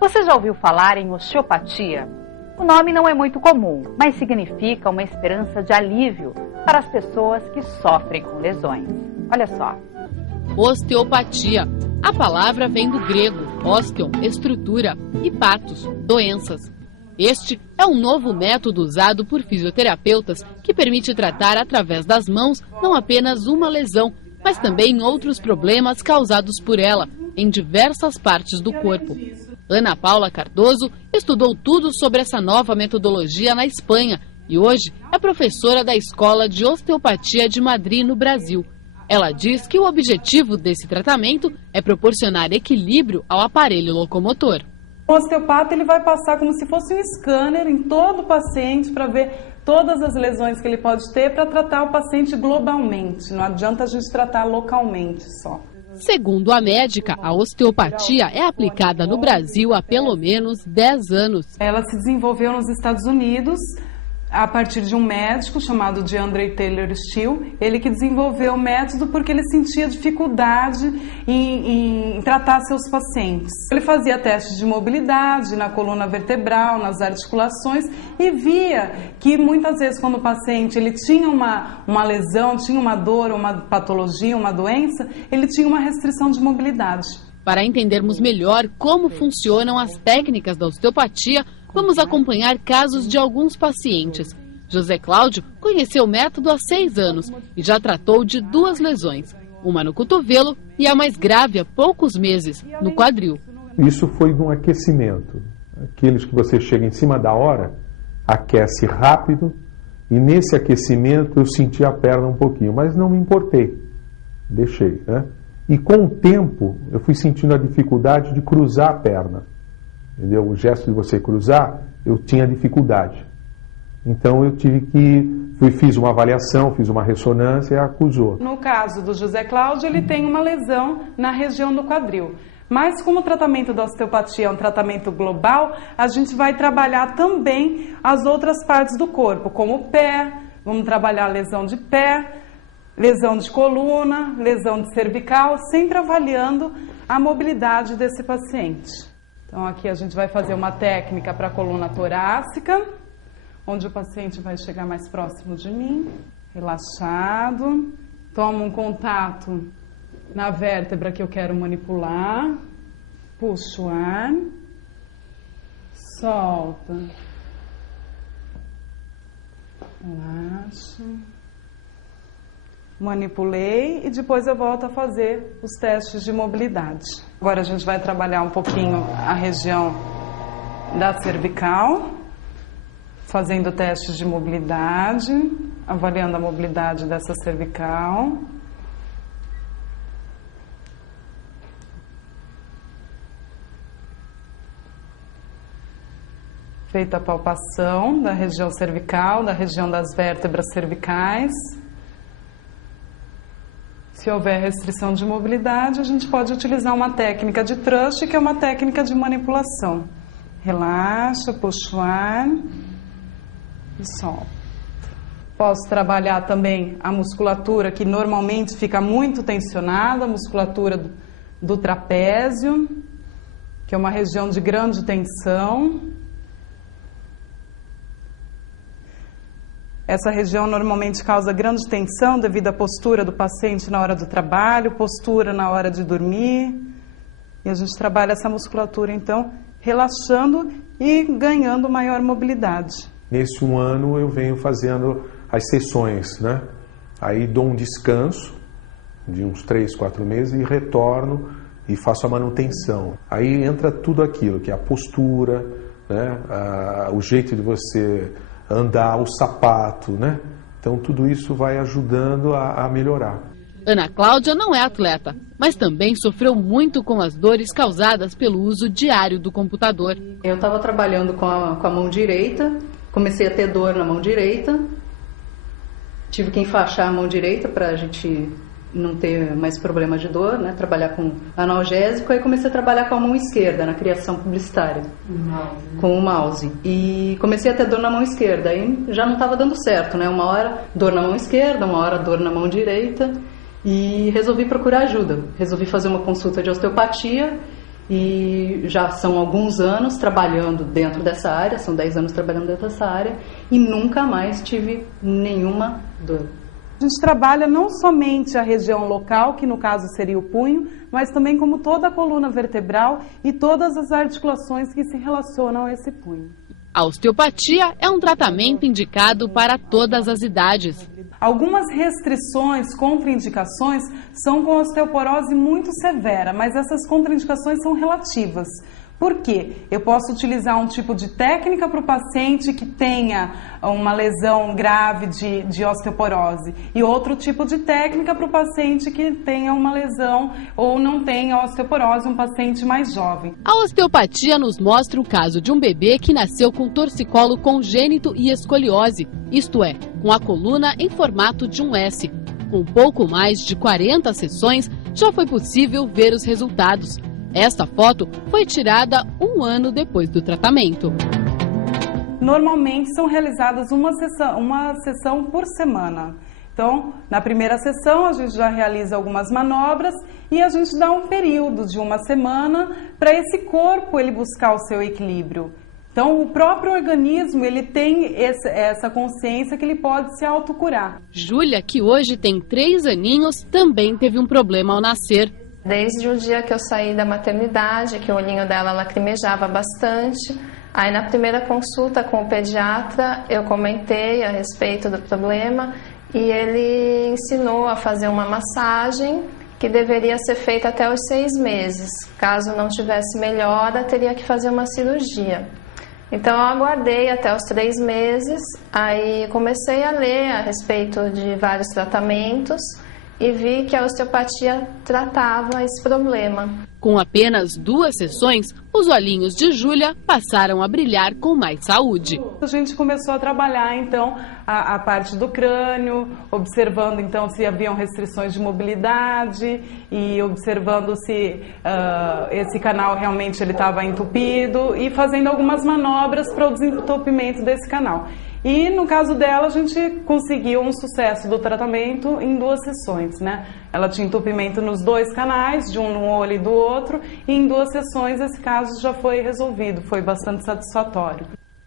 Você já ouviu falar em osteopatia? O nome não é muito comum, mas significa uma esperança de alívio para as pessoas que sofrem com lesões. Olha só. Osteopatia. A palavra vem do grego, osteon, estrutura, e patos, doenças. Este é um novo método usado por fisioterapeutas que permite tratar através das mãos não apenas uma lesão, mas também outros problemas causados por ela em diversas partes do corpo. Ana Paula Cardoso estudou tudo sobre essa nova metodologia na Espanha e hoje é professora da Escola de Osteopatia de Madrid, no Brasil. Ela diz que o objetivo desse tratamento é proporcionar equilíbrio ao aparelho locomotor. O osteopata ele vai passar como se fosse um scanner em todo o paciente para ver todas as lesões que ele pode ter para tratar o paciente globalmente. Não adianta a gente tratar localmente só. Segundo a médica, a osteopatia é aplicada no Brasil há pelo menos 10 anos. Ela se desenvolveu nos Estados Unidos a partir de um médico chamado DeAndre Taylor Steele, ele que desenvolveu o método porque ele sentia dificuldade em tratar seus pacientes. Ele fazia testes de mobilidade na coluna vertebral, nas articulações e via que muitas vezes quando o paciente ele tinha uma lesão, tinha uma dor, uma patologia, uma doença, ele tinha uma restrição de mobilidade. Para entendermos melhor como funcionam as técnicas da osteopatia, vamos acompanhar casos de alguns pacientes. José Cláudio conheceu o método há 6 anos e já tratou de 2 lesões, uma no cotovelo e a mais grave há poucos meses, no quadril. Isso foi de um aquecimento. Aqueles que você chega em cima da hora, aquece rápido e nesse aquecimento eu senti a perna um pouquinho, mas não me importei, deixei, né? E com o tempo eu fui sentindo a dificuldade de cruzar a perna. Entendeu? O gesto de você cruzar, eu tinha dificuldade. Então eu fiz uma avaliação, fiz uma ressonância e acusou. No caso do José Cláudio, ele tem uma lesão na região do quadril. Mas como o tratamento da osteopatia é um tratamento global, a gente vai trabalhar também as outras partes do corpo, como o pé, vamos trabalhar a lesão de pé, lesão de coluna, lesão de cervical, sempre avaliando a mobilidade desse paciente. Então aqui a gente vai fazer uma técnica para a coluna torácica, onde o paciente vai chegar mais próximo de mim, relaxado, toma um contato na vértebra que eu quero manipular, puxa o ar, solta, relaxa, manipulei e depois eu volto a fazer os testes de mobilidade. Agora a gente vai trabalhar um pouquinho a região da cervical, fazendo testes de mobilidade, avaliando a mobilidade dessa cervical. Feita a palpação da região cervical, da região das vértebras cervicais. Se houver restrição de mobilidade, a gente pode utilizar uma técnica de thrust, que é uma técnica de manipulação. Relaxa, puxa o ar e solta. Posso trabalhar também a musculatura que normalmente fica muito tensionada, a musculatura do trapézio, que é uma região de grande tensão. Essa região normalmente causa grande tensão devido à postura do paciente na hora do trabalho, postura na hora de dormir. E a gente trabalha essa musculatura, então, relaxando e ganhando maior mobilidade. Nesse 1 ano eu venho fazendo as sessões, né? Aí dou um descanso de uns 3, 4 meses e retorno e faço a manutenção. Aí entra tudo aquilo, que é a postura, né? O jeito de você andar, o sapato, né? Então tudo isso vai ajudando a melhorar. Ana Cláudia não é atleta, mas também sofreu muito com as dores causadas pelo uso diário do computador. Eu estava trabalhando com a mão direita, comecei a ter dor na mão direita, tive que enfaixar a mão direita para a gente não ter mais problema de dor, né? Trabalhar com analgésico, aí comecei a trabalhar com a mão esquerda na criação publicitária, com o mouse. E comecei a ter dor na mão esquerda, aí já não estava dando certo, né? Uma hora dor na mão esquerda, uma hora dor na mão direita, e resolvi procurar ajuda. Resolvi fazer uma consulta de osteopatia E já são alguns anos trabalhando dentro dessa área, são 10 anos trabalhando dentro dessa área, e nunca mais tive nenhuma dor. A gente trabalha não somente a região local, que no caso seria o punho, mas também como toda a coluna vertebral e todas as articulações que se relacionam a esse punho. A osteopatia é um tratamento indicado para todas as idades. Algumas restrições, contraindicações, são com osteoporose muito severa, mas essas contraindicações são relativas. Por quê? Eu posso utilizar um tipo de técnica para o paciente que tenha uma lesão grave de osteoporose e outro tipo de técnica para o paciente que tenha uma lesão ou não tenha osteoporose, um paciente mais jovem. A osteopatia nos mostra o caso de um bebê que nasceu com torcicolo congênito e escoliose, isto é, com a coluna em formato de um S. Com pouco mais de 40 sessões, já foi possível ver os resultados. Esta foto foi tirada um ano depois do tratamento. Normalmente são realizadas uma sessão por semana. Então, na primeira sessão a gente já realiza algumas manobras e a gente dá um período de uma semana para esse corpo ele buscar o seu equilíbrio. Então, o próprio organismo ele tem essa consciência que ele pode se autocurar. Júlia, que hoje tem 3 aninhos, também teve um problema ao nascer. Desde o dia que eu saí da maternidade, que o olhinho dela lacrimejava bastante. Aí na primeira consulta com o pediatra, eu comentei a respeito do problema e ele ensinou a fazer uma massagem que deveria ser feita até os 6 meses. Caso não tivesse melhora, teria que fazer uma cirurgia. Então eu aguardei até os 3 meses, aí comecei a ler a respeito de vários tratamentos e vi que a osteopatia tratava esse problema. Com apenas 2 sessões, os olhinhos de Júlia passaram a brilhar com mais saúde. A gente começou a trabalhar então a parte do crânio, observando então se haviam restrições de mobilidade e observando se esse canal realmente ele estava entupido e fazendo algumas manobras para o desentupimento desse canal. E no caso dela, a gente conseguiu um sucesso do tratamento em 2 sessões, né? Ela tinha entupimento nos 2 canais, de um no olho e do outro, e em 2 sessões esse caso já foi resolvido, foi bastante satisfatório.